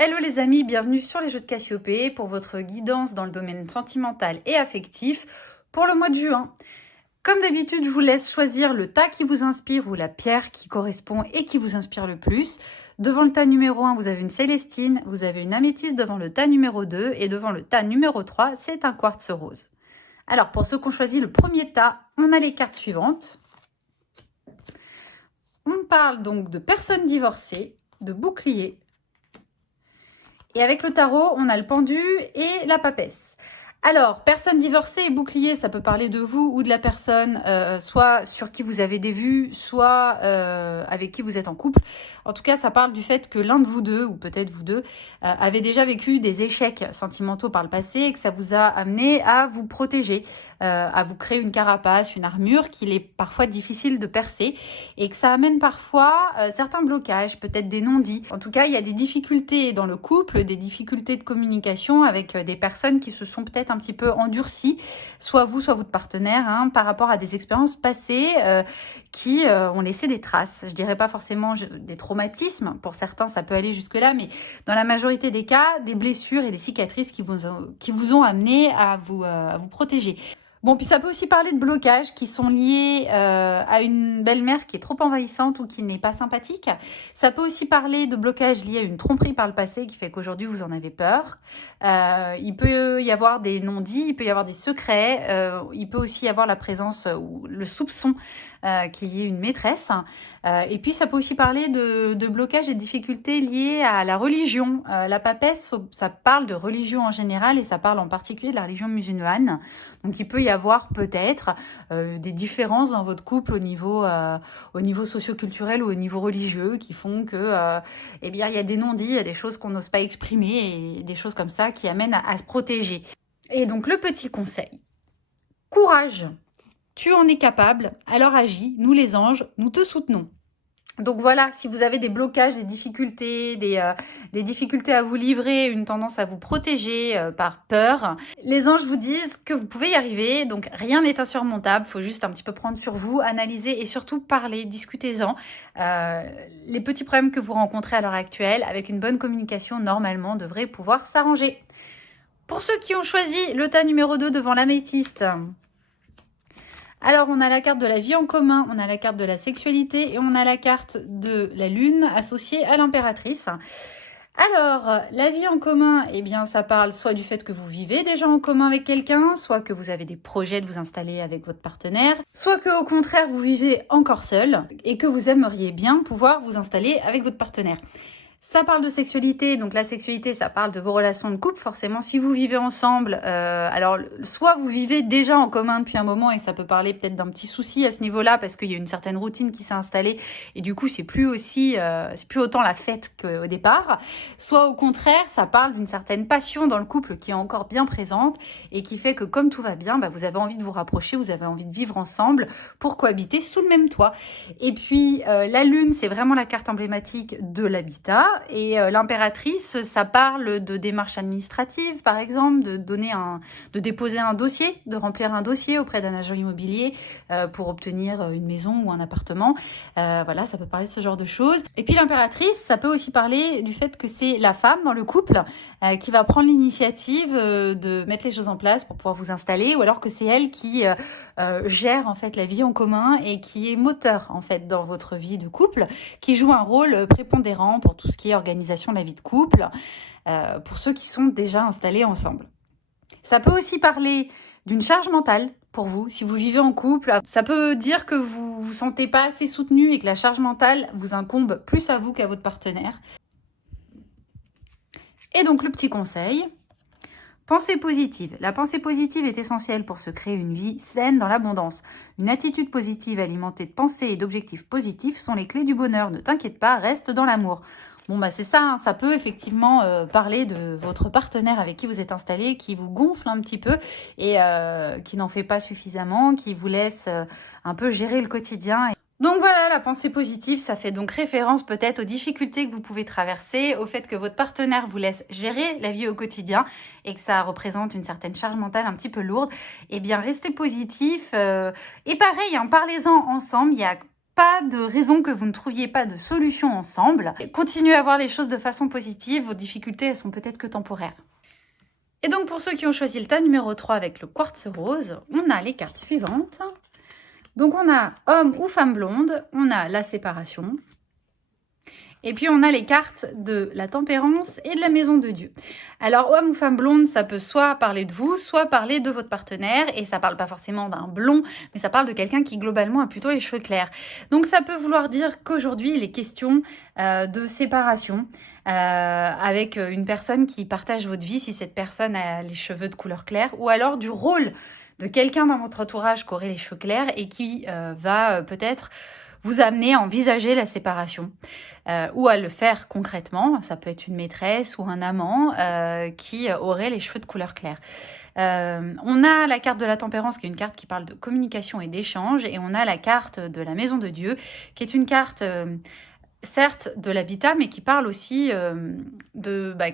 Hello les amis, bienvenue sur les jeux de Cassiopée pour votre guidance dans le domaine sentimental et affectif pour le mois de juin. Comme d'habitude, je vous laisse choisir le tas qui vous inspire ou la pierre qui correspond et qui vous inspire le plus. Devant le tas numéro 1, vous avez une célestine, vous avez une améthyste devant le tas numéro 2 et devant le tas numéro 3, c'est un quartz rose. Alors pour ceux qui ont choisi le premier tas, on a les cartes suivantes. On parle donc de personnes divorcées, de boucliers. Et avec le tarot, on a le pendu et la papesse. Alors, personne divorcée et bouclier, ça peut parler de vous ou de la personne, soit sur qui vous avez des vues, soit avec qui vous êtes en couple. En tout cas, ça parle du fait que l'un de vous deux, ou peut-être vous deux, avez déjà vécu des échecs sentimentaux par le passé et que ça vous a amené à vous protéger, à vous créer une carapace, une armure qu'il est parfois difficile de percer et que ça amène parfois certains blocages, peut-être des non-dits. En tout cas, il y a des difficultés dans le couple, des difficultés de communication avec des personnes qui se sont peut-être un petit peu endurcies, soit vous, soit votre partenaire, par rapport à des expériences passées qui ont laissé des traces. Je dirais pas forcément des traumatismes, pour certains ça peut aller jusque-là, mais dans la majorité des cas, des blessures et des cicatrices qui vous ont amené à vous protéger. Bon, puis ça peut aussi parler de blocages qui sont liés à une belle-mère qui est trop envahissante ou qui n'est pas sympathique. Ça peut aussi parler de blocages liés à une tromperie par le passé qui fait qu'aujourd'hui vous en avez peur. Il peut y avoir des non-dits, il peut y avoir des secrets, il peut aussi y avoir la présence ou le soupçon qu'il y ait une maîtresse. Et puis ça peut aussi parler de blocages et de difficultés liées à la religion. La papesse, ça parle de religion en général et ça parle en particulier de la religion musulmane. Donc il peut y avoir peut-être des différences dans votre couple au niveau socio-culturel ou au niveau religieux qui font que il y a des non-dits, il y a des choses qu'on n'ose pas exprimer et des choses comme ça qui amènent à se protéger. Et donc le petit conseil, courage, tu en es capable, alors agis, nous les anges, nous te soutenons. Donc voilà, si vous avez des blocages, des difficultés, des difficultés à vous livrer, une tendance à vous protéger par peur, les anges vous disent que vous pouvez y arriver, donc rien n'est insurmontable, il faut juste un petit peu prendre sur vous, analyser et surtout parler, discutez-en. Les petits problèmes que vous rencontrez à l'heure actuelle, avec une bonne communication, normalement, devraient pouvoir s'arranger. Pour ceux qui ont choisi le tas numéro 2 devant l'améthyste, alors, on a la carte de la vie en commun, on a la carte de la sexualité et on a la carte de la lune associée à l'impératrice. Alors, la vie en commun, eh bien, ça parle soit du fait que vous vivez déjà en commun avec quelqu'un, soit que vous avez des projets de vous installer avec votre partenaire, soit que au contraire, vous vivez encore seul et que vous aimeriez bien pouvoir vous installer avec votre partenaire. Ça parle de sexualité, donc la sexualité, ça parle de vos relations de couple. Forcément, si vous vivez ensemble, alors soit vous vivez déjà en commun depuis un moment et ça peut parler peut-être d'un petit souci à ce niveau-là parce qu'il y a une certaine routine qui s'est installée et du coup, c'est plus autant la fête qu'au départ. Soit au contraire, ça parle d'une certaine passion dans le couple qui est encore bien présente et qui fait que comme tout va bien, vous avez envie de vous rapprocher, vous avez envie de vivre ensemble pour cohabiter sous le même toit. Et puis, la lune, c'est vraiment la carte emblématique de l'habitat. Et l'impératrice, ça parle de démarches administratives, par exemple, de déposer un dossier, de remplir un dossier auprès d'un agent immobilier pour obtenir une maison ou un appartement. Voilà, ça peut parler de ce genre de choses. Et puis l'impératrice, ça peut aussi parler du fait que c'est la femme dans le couple qui va prendre l'initiative de mettre les choses en place pour pouvoir vous installer, ou alors que c'est elle qui gère en fait la vie en commun et qui est moteur en fait dans votre vie de couple, qui joue un rôle prépondérant pour tout ce qui est organisation de la vie de couple, pour ceux qui sont déjà installés ensemble. Ça peut aussi parler d'une charge mentale pour vous. Si vous vivez en couple, ça peut dire que vous vous sentez pas assez soutenu et que la charge mentale vous incombe plus à vous qu'à votre partenaire. Et donc le petit conseil, pensée positive. La pensée positive est essentielle pour se créer une vie saine dans l'abondance. Une attitude positive alimentée de pensées et d'objectifs positifs sont les clés du bonheur. Ne t'inquiète pas, reste dans l'amour. Bon, c'est ça, ça peut effectivement parler de votre partenaire avec qui vous êtes installé, qui vous gonfle un petit peu et qui n'en fait pas suffisamment, qui vous laisse un peu gérer le quotidien. Donc voilà, la pensée positive, ça fait donc référence peut-être aux difficultés que vous pouvez traverser, au fait que votre partenaire vous laisse gérer la vie au quotidien et que ça représente une certaine charge mentale un petit peu lourde. Eh bien, restez positif et pareil, parlez-en ensemble. Il y a pas de raison que vous ne trouviez pas de solution ensemble. Continuez à voir les choses de façon positive, vos difficultés, elles sont peut-être que temporaires. Et donc pour ceux qui ont choisi le tas numéro 3 avec le quartz rose, on a les cartes suivantes. Donc on a homme ou femme blonde, on a la séparation, et puis on a les cartes de la tempérance et de la maison de Dieu. Alors homme ou femme blonde, ça peut soit parler de vous, soit parler de votre partenaire, et ça parle pas forcément d'un blond, mais ça parle de quelqu'un qui globalement a plutôt les cheveux clairs. Donc ça peut vouloir dire qu'aujourd'hui il est question de séparation avec une personne qui partage votre vie, si cette personne a les cheveux de couleur claire, ou alors du rôle de quelqu'un dans votre entourage qui aurait les cheveux clairs et qui va peut-être vous amener à envisager la séparation ou à le faire concrètement. Ça peut être une maîtresse ou un amant qui aurait les cheveux de couleur claire. On a la carte de la tempérance qui est une carte qui parle de communication et d'échange, et on a la carte de la maison de Dieu qui est une carte certes de l'habitat, mais qui parle aussi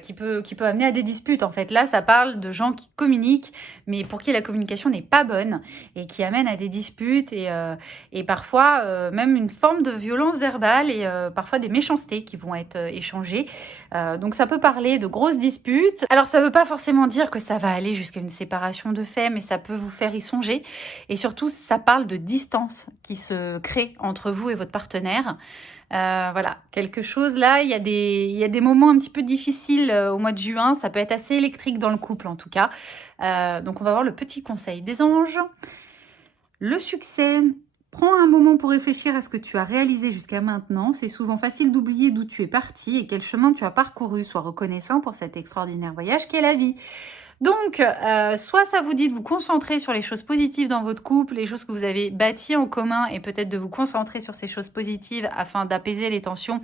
qui peut amener à des disputes. En fait, là, ça parle de gens qui communiquent, mais pour qui la communication n'est pas bonne et qui amène à des disputes et parfois même une forme de violence verbale et parfois des méchancetés qui vont être échangées. Donc, ça peut parler de grosses disputes. Alors, ça ne veut pas forcément dire que ça va aller jusqu'à une séparation de fait, mais ça peut vous faire y songer. Et surtout, ça parle de distance qui se crée entre vous et votre partenaire. Voilà, quelque chose là, il y a des moments un petit peu difficiles au mois de juin, ça peut être assez électrique dans le couple en tout cas. Donc on va voir le petit conseil des anges. Le succès, prends un moment pour réfléchir à ce que tu as réalisé jusqu'à maintenant. C'est souvent facile d'oublier d'où tu es parti et quel chemin tu as parcouru. Sois reconnaissant pour cet extraordinaire voyage qu'est la vie. Donc, soit ça vous dit de vous concentrer sur les choses positives dans votre couple, les choses que vous avez bâties en commun, et peut-être de vous concentrer sur ces choses positives afin d'apaiser les tensions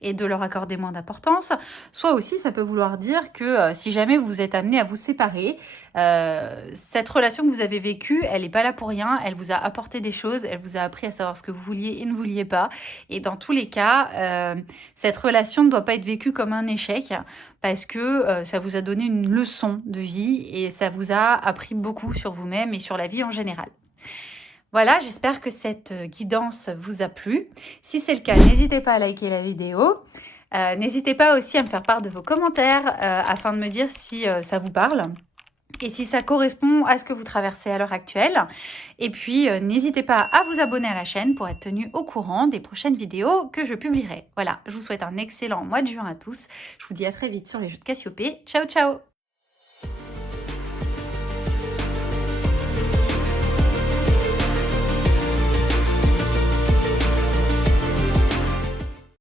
et de leur accorder moins d'importance. Soit aussi, ça peut vouloir dire que si jamais vous êtes amené à vous séparer, cette relation que vous avez vécue, elle n'est pas là pour rien, elle vous a apporté des choses, elle vous a appris à savoir ce que vous vouliez et ne vouliez pas. Et dans tous les cas, cette relation ne doit pas être vécue comme un échec, parce que ça vous a donné une leçon de vie et ça vous a appris beaucoup sur vous-même et sur la vie en général. Voilà, j'espère que cette guidance vous a plu. Si c'est le cas, n'hésitez pas à liker la vidéo. N'hésitez pas aussi à me faire part de vos commentaires afin de me dire si ça vous parle et si ça correspond à ce que vous traversez à l'heure actuelle. Et puis, n'hésitez pas à vous abonner à la chaîne pour être tenu au courant des prochaines vidéos que je publierai. Voilà, je vous souhaite un excellent mois de juin à tous. Je vous dis à très vite sur les jeux de Cassiopée. Ciao, ciao!